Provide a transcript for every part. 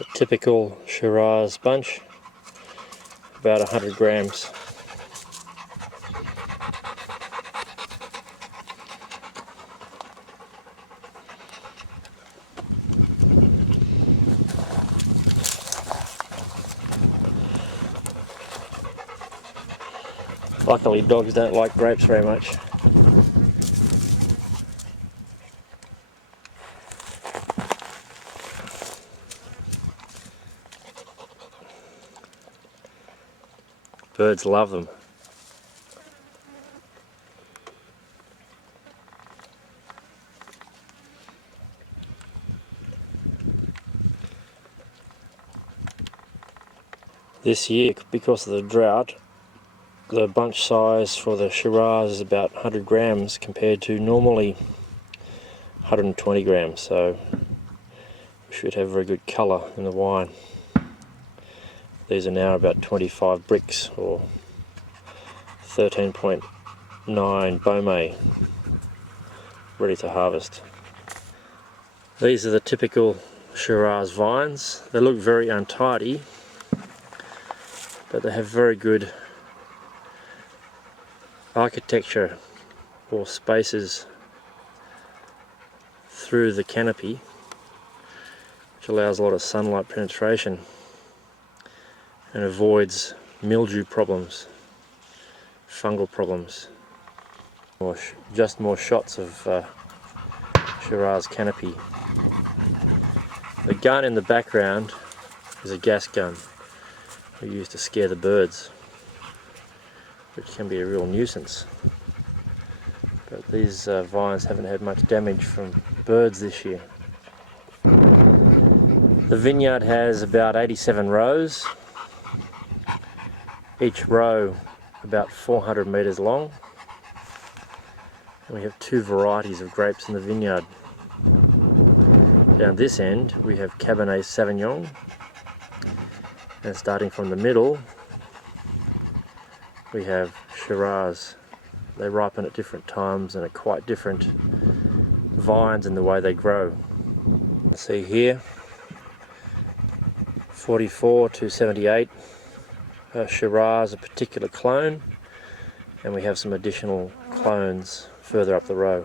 A typical Shiraz bunch, about 100 grams. Luckily dogs don't like grapes very much. Birds love them. This year, because of the drought, the bunch size for the Shiraz is about 100 grams compared to normally 120 grams, so we should have very good colour in the wine. These are now about 25 bricks, or 13.9 Beaumet, ready to harvest. These are the typical Shiraz vines. They look very untidy, but they have very good architecture or spaces through the canopy, which allows a lot of sunlight penetration and avoids mildew problems, fungal problems. Just more shots of Shiraz canopy. The gun in the background is a gas gun we use to scare the birds, which can be a real nuisance. But these vines haven't had much damage from birds this year. The vineyard has about 87 rows, each row about 400 metres long, and we have 2 varieties of grapes in the vineyard. Down this end we have Cabernet Sauvignon, and starting from the middle we have Shiraz. They ripen at different times and are quite different vines in the way they grow. See here, 44 to 78 Shiraz, a particular clone, and we have some additional clones further up the row.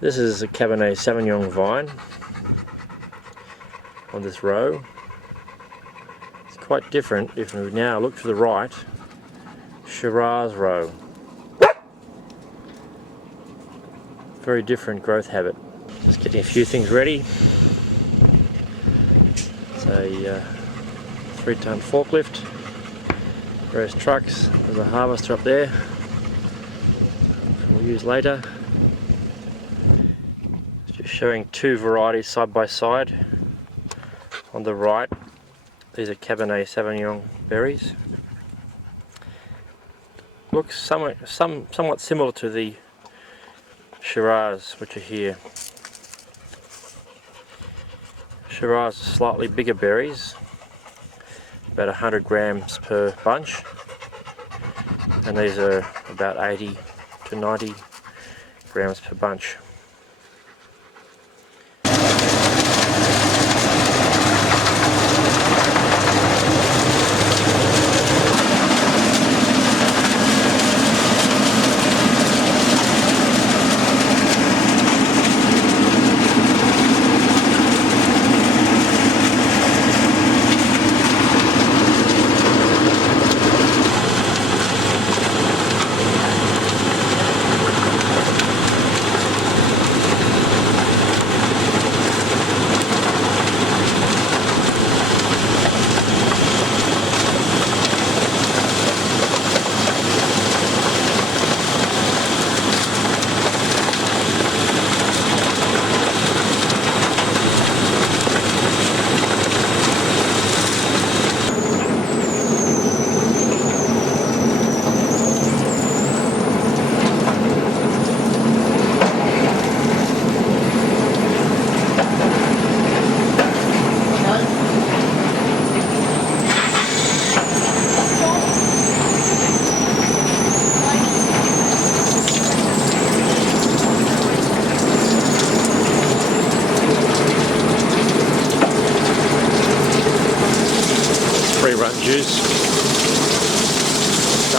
This is a Cabernet Sauvignon vine on this row. It's quite different if we now look to the right. Shiraz row. Very different growth habit. Just getting a few things ready. It's a 3-ton forklift, various trucks. There's a harvester up there we'll use later. Just showing 2 varieties side by side. On the right, these are Cabernet Sauvignon berries. Looks somewhat similar to the Shiraz, which are here. Shiraz are slightly bigger berries, about 100 grams per bunch, and these are about 80 to 90 grams per bunch.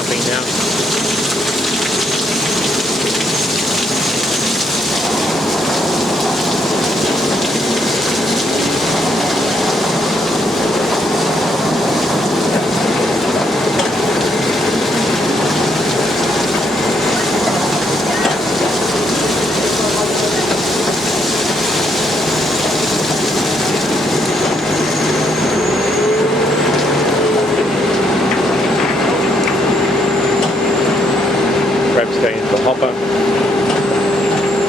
pumping now. Grape's going into the hopper,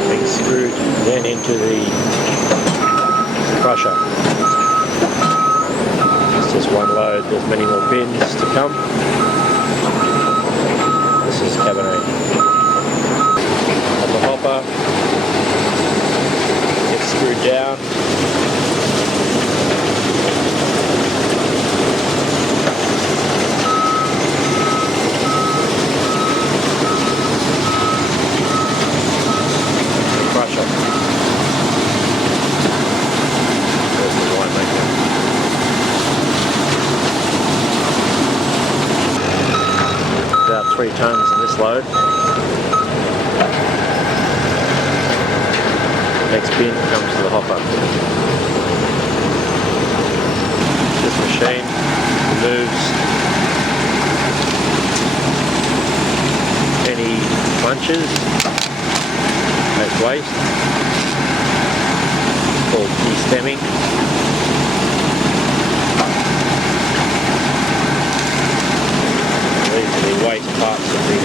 being screwed then into the crusher. It's just one load, there's many more bins to come. This is Cabernet. And the hopper gets screwed down. About 3 tons in this load. Next bin comes to the hopper. This machine removes any bunches as waste. It's called de-stemming. These are the waste parts of the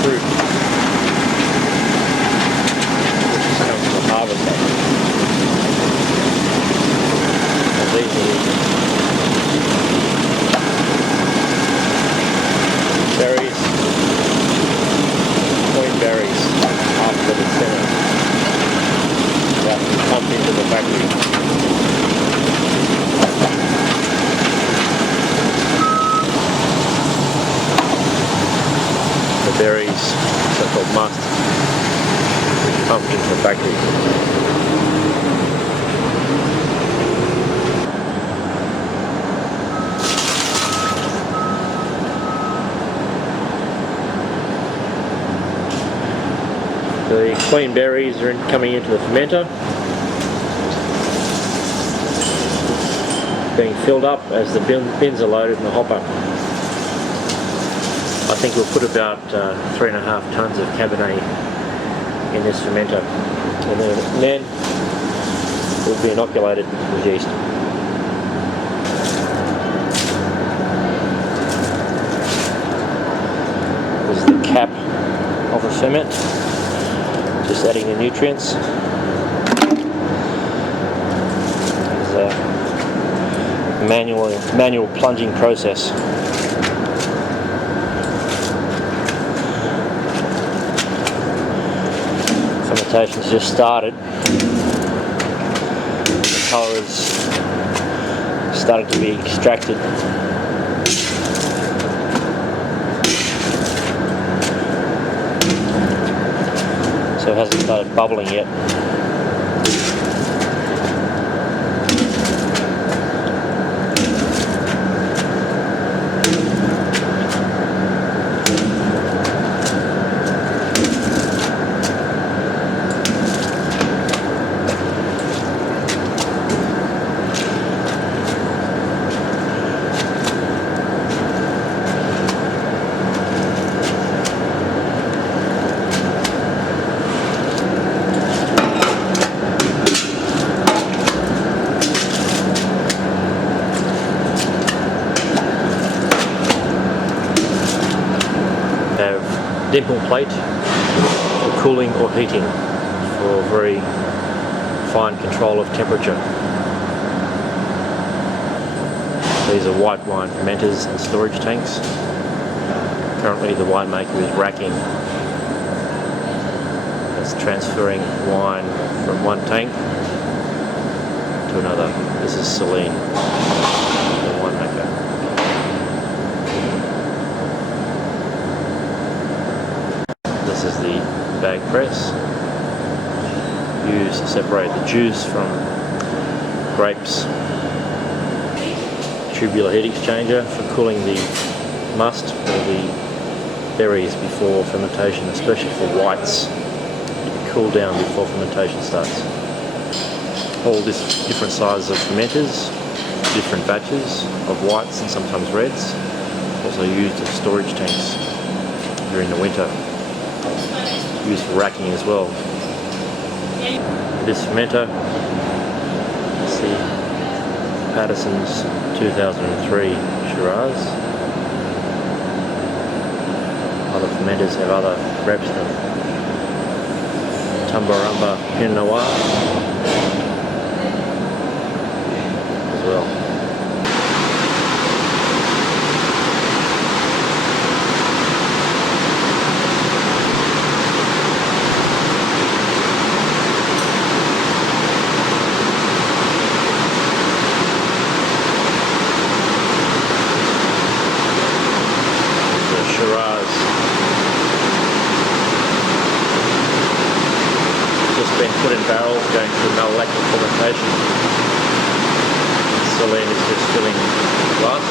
fruit, which has come from the harvester. And these are the berries, point berries, after the center, that can pump into the factory. Berries, so-called must, pumped into the factory. The clean berries are coming into the fermenter, being filled up as the bins are loaded in the hopper. I think we'll put about 3.5 tons of Cabernet in this fermenter, and then it will be inoculated with yeast. This is the cap of the ferment, just adding the nutrients. It's a manual plunging process. Fermentation's just started. The colour is starting to be extracted. So it hasn't started bubbling yet. Dimple plate for cooling or heating for very fine control of temperature. These are white wine fermenters and storage tanks. Currently the winemaker is racking. It's transferring wine from one tank to another. This is Celine, the winemaker. This is the bag press, used to separate the juice from grapes. Tubular heat exchanger for cooling the must or the berries before fermentation, especially for whites. Cool down before fermentation starts. All this different sizes of fermenters, different batches of whites and sometimes reds. Also used as storage tanks during the winter. Used for racking as well. This fermenter, you see Patterson's 2003 Shiraz. Other fermenters have other reps than Tumbarumba Pinot Noir as well. Shiraz. Just been put in barrels, going through malolactic fermentation. Celine is just filling the glass.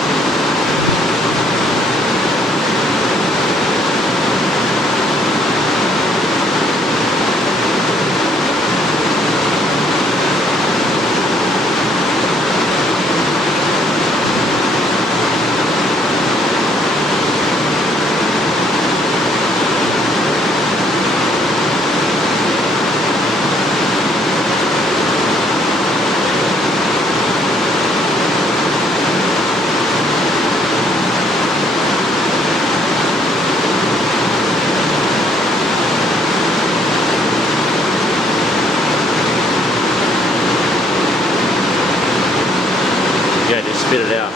Just spit it out.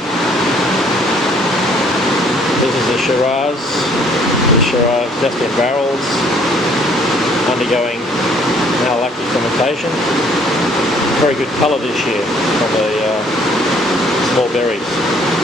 This is the Shiraz. The Shiraz just in barrels, undergoing malolactic fermentation. Very good colour this year from the small berries.